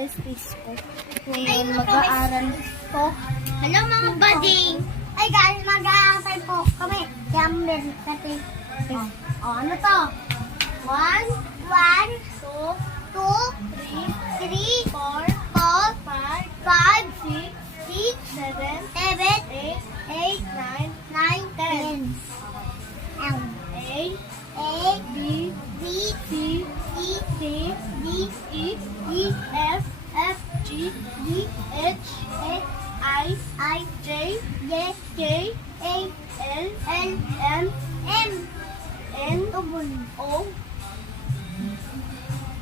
besties ko. Ngayon mag-aaral ko. Hello mga buding! Ay guys, mag-aaral po kami. Yammer kasi. Ano to? 1, 2, 3, 4, 5, 6, 7, 8, 9, 10. A, B, C, D, E, F, G, H, I, J, K, L, M, N, O.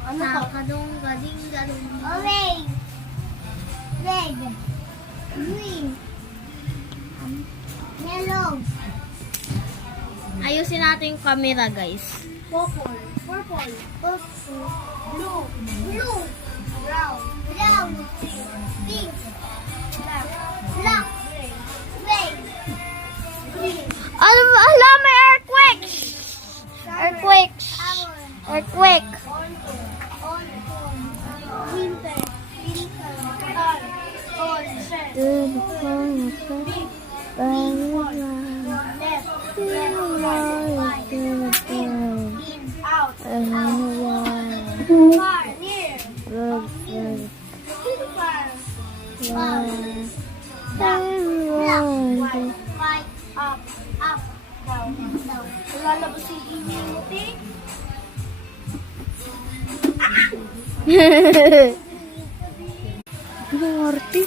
Ano to? Kadong, gading, gadong. Orange. Red. Green. Yellow. Ayusin natin yung camera, guys. Purple. Blue. Brown. Pink. Black. Gray. Green. Ala, may earthquake! Earthquake! Winter. Lalabas yung imuti. Arte.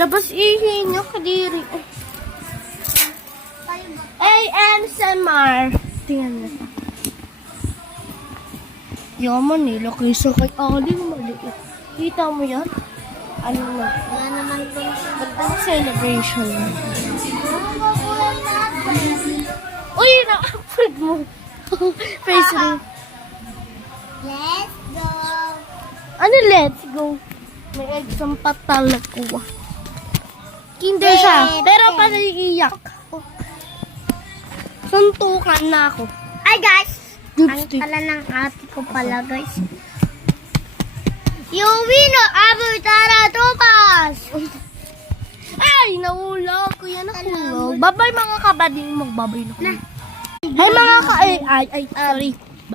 Labas ihi nyo, kadiri. ASMR. Tingnan mo. Yaman eh, laki sa kay Ali, maliit. Kita mo yan? Ano na? Wala naman po. Ba't ang celebration? Uy, na-upload mo. Facebook. Let's go. Ano, let's go? May exam pa talaga. Kinder siya, pero pa naiiyak. Suntukan na ako. Ay guys, ang Lipstick. pala ng ate ko pala guys. Yuwino, Abu Tara Topas. Ay, nahula ko yan ako. Babay mga kabading, magbabay na ko. Ay mga ka... Ay, sorry.